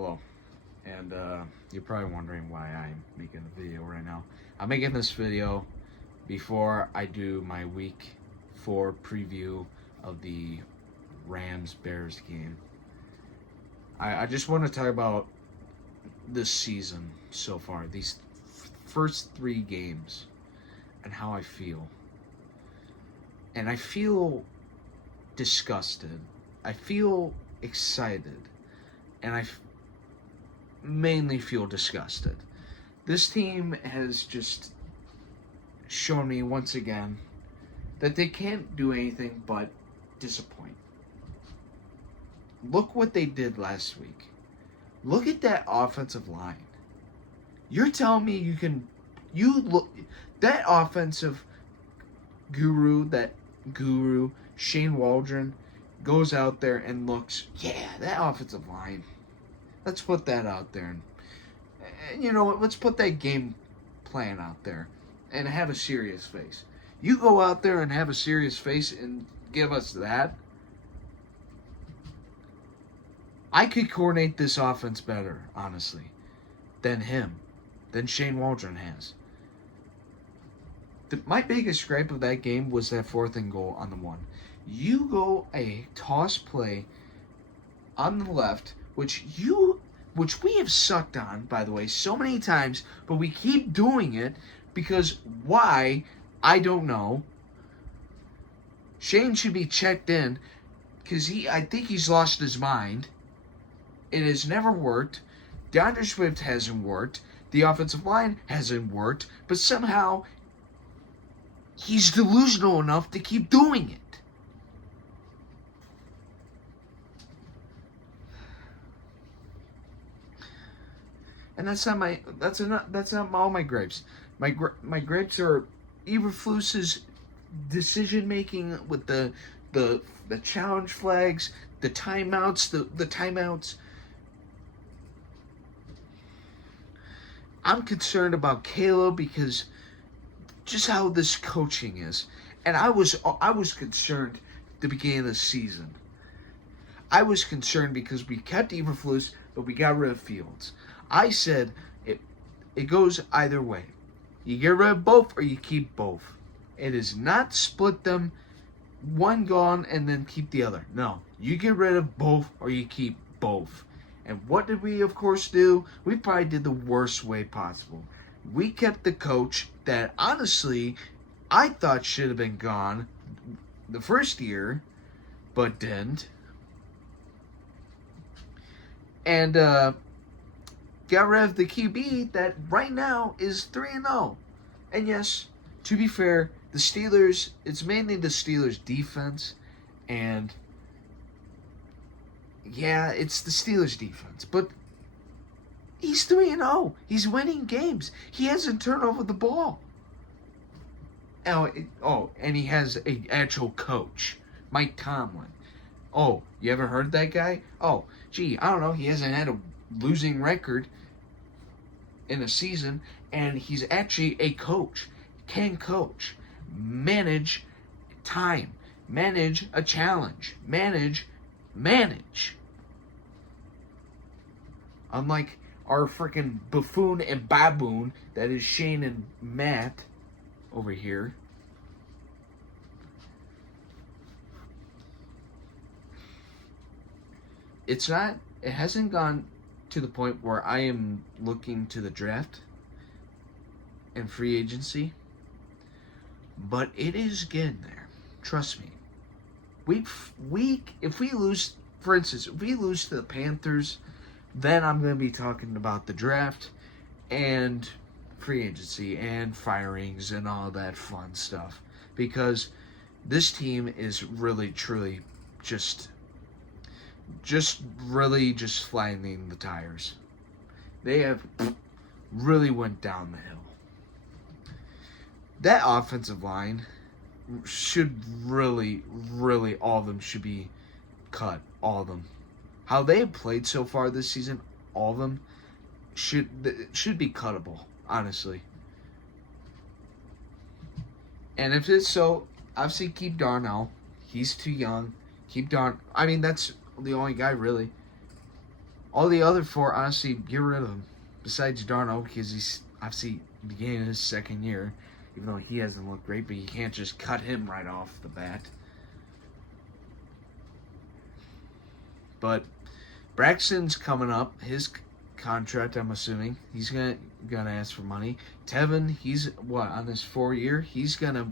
Hello. And you're probably wondering why I'm making a video right now. I'm making this video before I do my week 4 preview of the Rams-Bears game. I just want to talk about this season so far, these first 3 games, and how I feel. And I feel disgusted. I feel excited. And I mainly feel disgusted. This team has just shown me once again that they can't do anything but disappoint. Look what they did last week. Look at that offensive line. You're telling me you look that offensive guru, Shane Waldron, goes out there and looks, yeah, that offensive line. Let's put that out there. And you know what? Let's put that game plan out there and have a serious face. You go out there and have a serious face and give us that. I could coordinate this offense better, honestly, than Shane Waldron has. My biggest gripe of that game was that 4th and goal on the 1. You go a toss play on the left, which we have sucked on, by the way, so many times, but we keep doing it because why? I don't know. Shane should be checked in because I think he's lost his mind. It has never worked. DeAndre Swift hasn't worked. The offensive line hasn't worked, but somehow he's delusional enough to keep doing it. And that's not all my gripes. My gripes are Eberflus's decision making with the challenge flags, the timeouts, the timeouts. I'm concerned about Caleb because just how this coaching is, and I was concerned at the beginning of the season. I was concerned because we kept Eberflus, but we got rid of Fields. I said it goes either way. You get rid of both or you keep both. It is not split them, one gone and then keep the other. No, you get rid of both or you keep both. And what did we, of course, do? We probably did the worst way possible. We kept the coach that, honestly, I thought should have been gone the first year, but didn't. And got rid of the QB that right now is 3-0. And yes, to be fair, the Steelers, it's mainly the Steelers defense, and yeah, it's the Steelers defense, but he's 3-0. He's winning games. He hasn't turned over the ball. And he has an actual coach, Mike Tomlin. Oh, you ever heard that guy? Oh, gee, I don't know. He hasn't had a losing record in a season, and he's actually a coach. Can coach, manage time, manage a challenge, manage. Unlike our freaking buffoon and baboon that is Shane and Matt over here. It hasn't gone to the point where I am looking to the draft and free agency, but it is getting there. Trust me. If we lose, for instance, if we lose to the Panthers, then I'm going to be talking about the draft and free agency and firings and all that fun stuff, because this team is really, truly just flattening the tires. They have really went down the hill. That offensive line should really, all of them should be cut. All of them. How they have played so far this season, all of them should be cuttable, honestly. And if it's so, obviously keep Darnell. He's too young. Keep Darnell. I mean, that's the only guy, really. All the other four, honestly, get rid of them. Besides Darnold, because he's obviously beginning his second year, even though he hasn't looked great, but you can't just cut him right off the bat. But Braxton's coming up. His contract, I'm assuming, he's gonna ask for money. Tevin, he's on this 4-year? He's gonna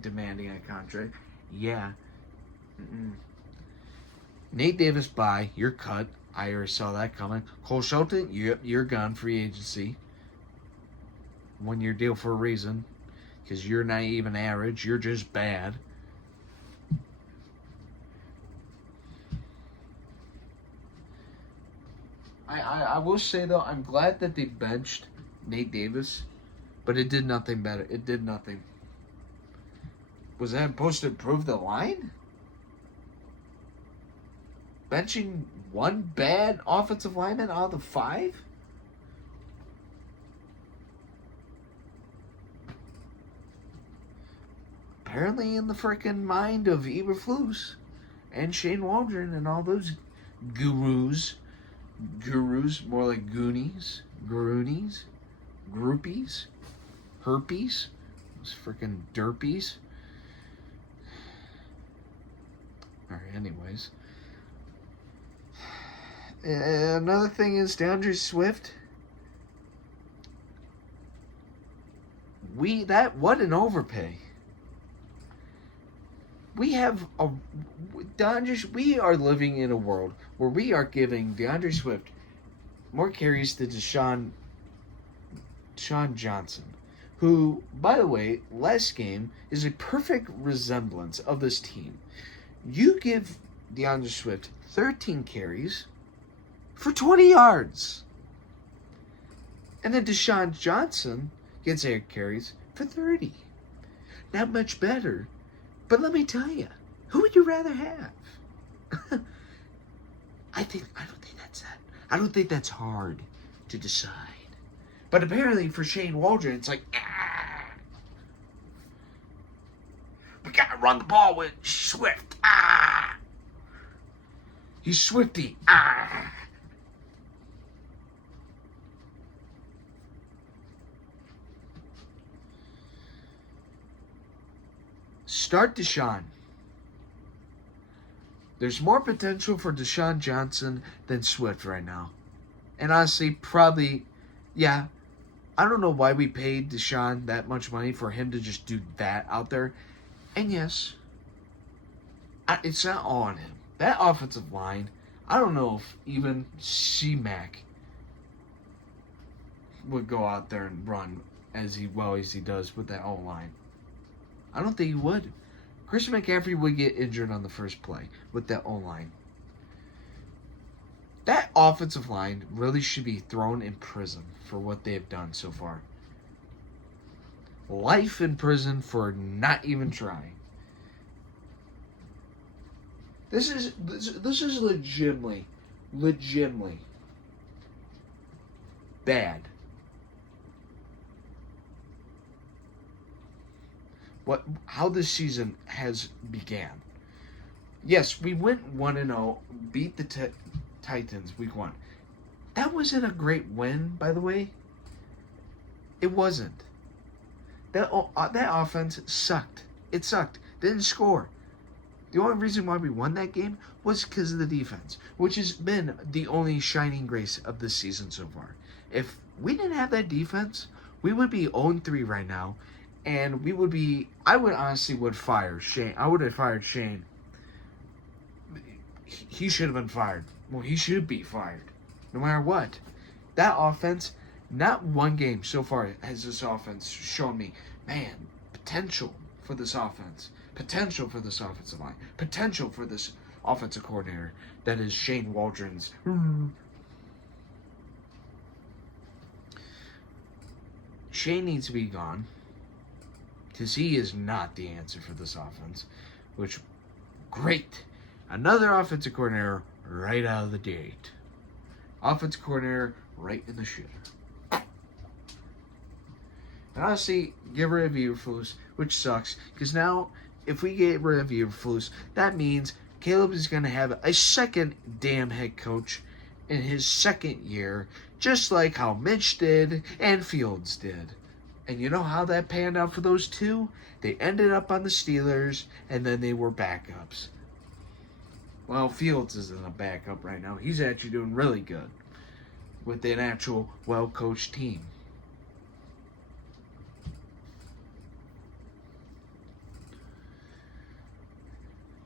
demanding a contract. Yeah. Nate Davis, bye. You're cut. I already saw that coming. Cole Shelton, you're gone. Free agency. 1-year deal for a reason. Because you're not even average. You're just bad. I will say, though, I'm glad that they benched Nate Davis. But it did nothing better. It did nothing. Was that supposed to improve the line? Benching one bad offensive lineman out of the 5? Apparently in the freaking mind of Eberflus and Shane Waldron and all those gurus, more like goonies, groupies, herpies, those freaking derpies. Alright, anyways. Another thing is DeAndre Swift. What an overpay. We have we are living in a world where we are giving DeAndre Swift more carries to Deshaun Johnson, who, by the way, last game is a perfect resemblance of this team. You give DeAndre Swift 13 carries for 20 yards. And then Deshaun Johnson gets 8 carries for 30. Not much better. But let me tell you, who would you rather have? I don't think that's hard to decide. But apparently for Shane Waldron, it's like, we gotta run the ball with Swift. He's Swifty. Start Deshaun. There's more potential for Deshaun Johnson than Swift right now. And honestly, probably, yeah, I don't know why we paid Deshaun that much money for him to just do that out there. And yes, it's not all on him. That offensive line, I don't know if even C-Mac would go out there and run as well as he does with that O-line. I don't think he would. Christian McCaffrey would get injured on the first play with that O-line. That offensive line really should be thrown in prison for what they have done so far. Life in prison for not even trying. This is legitimately bad. How this season has began. Yes, we went 1-0, beat the Titans week 1. That wasn't a great win, by the way. It wasn't. That offense sucked. It sucked. Didn't score. The only reason why we won that game was because of the defense, which has been the only shining grace of this season so far. If we didn't have that defense, we would be 0-3 right now. And I would honestly fire Shane. I would have fired Shane. He should have been fired. Well, he should be fired. No matter what. That offense, not one game so far has this offense shown me, man, potential for this offense. Potential for this offensive line. Potential for this offensive coordinator that is Shane Waldron's. Shane needs to be gone. Because he is not the answer for this offense. Which, great. Another offensive coordinator right out of the gate. Offensive coordinator right in the shitter. And honestly, get rid of Eberflus, which sucks. Because now, if we get rid of Eberflus, that means Caleb is going to have a second damn head coach. in his second year, just like how Mitch did and Fields did. And you know how that panned out for those two? They ended up on the Steelers, and then they were backups. Well, Fields isn't a backup right now. He's actually doing really good with an actual well-coached team.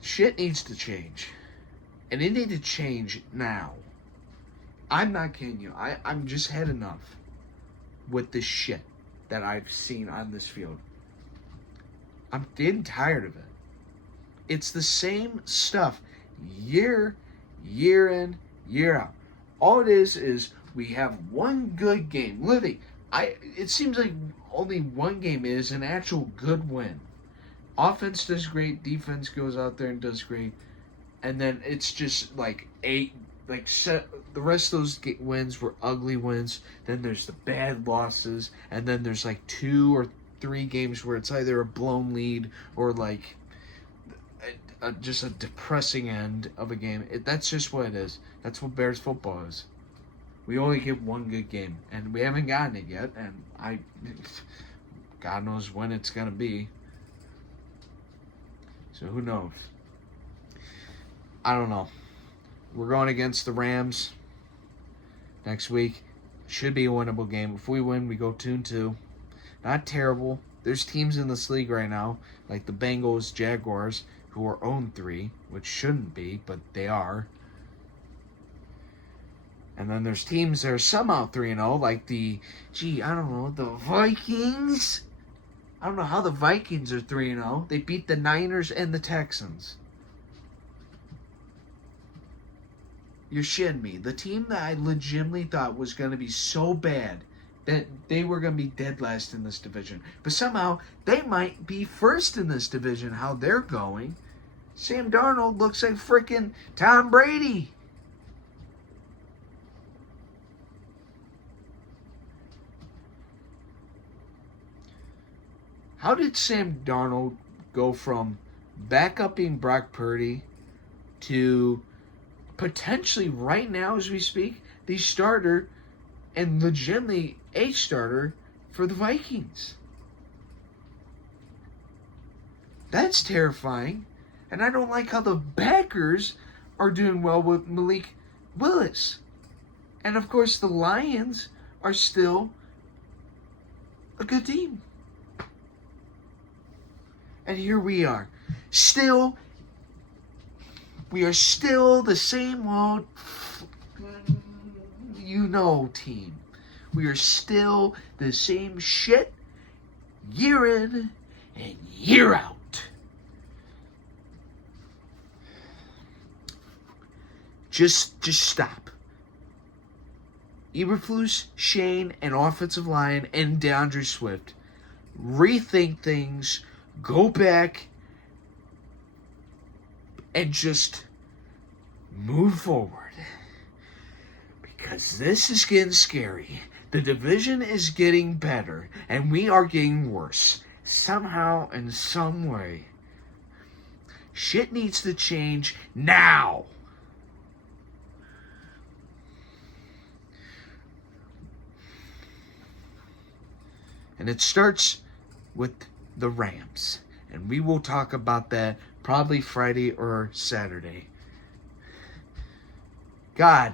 Shit needs to change. And it needs to change now. I'm not kidding you. I'm just had enough with this shit that I've seen on this field. I'm getting tired of it. It's the same stuff year in, year out. All it is we have one good game. Literally, it seems like only one game is an actual good win. Offense does great, defense goes out there and does great, and then it's just like the rest of those wins were ugly wins. Then there's the bad losses, and then there's like 2 or 3 games where it's either a blown lead or like just a depressing end of a game. That's just what it is. That's what Bears football is. We only get one good game, and we haven't gotten it yet, and God knows when it's going to be. So who knows? I don't know. We're going against the Rams next week. Should be a winnable game. If we win, we go 2-2. Not terrible. There's teams in this league right now, like the Bengals, Jaguars, who are 0-3, which shouldn't be, but they are. And then there's teams that are somehow 3-0, like the Vikings. I don't know how the Vikings are 3-0. They beat the Niners and the Texans. You're shitting me. The team that I legitimately thought was going to be so bad that they were going to be dead last in this division. But somehow, they might be first in this division, how they're going. Sam Darnold looks like freaking Tom Brady. How did Sam Darnold go from backupping Brock Purdy to potentially right now as we speak, the starter and legitimately a starter for the Vikings? That's terrifying. And I don't like how the backers are doing well with Malik Willis. And of course the Lions are still a good team. And here we are. We are still the same old, team. We are still the same shit year in and year out. Just stop. Eberflus, Shane, and offensive line, and DeAndre Swift. Rethink things. Go back and just move forward. Because this is getting scary. The division is getting better, and we are getting worse. Somehow, in some way. Shit needs to change now. And it starts with the Rams. And we will talk about that probably Friday or Saturday. God.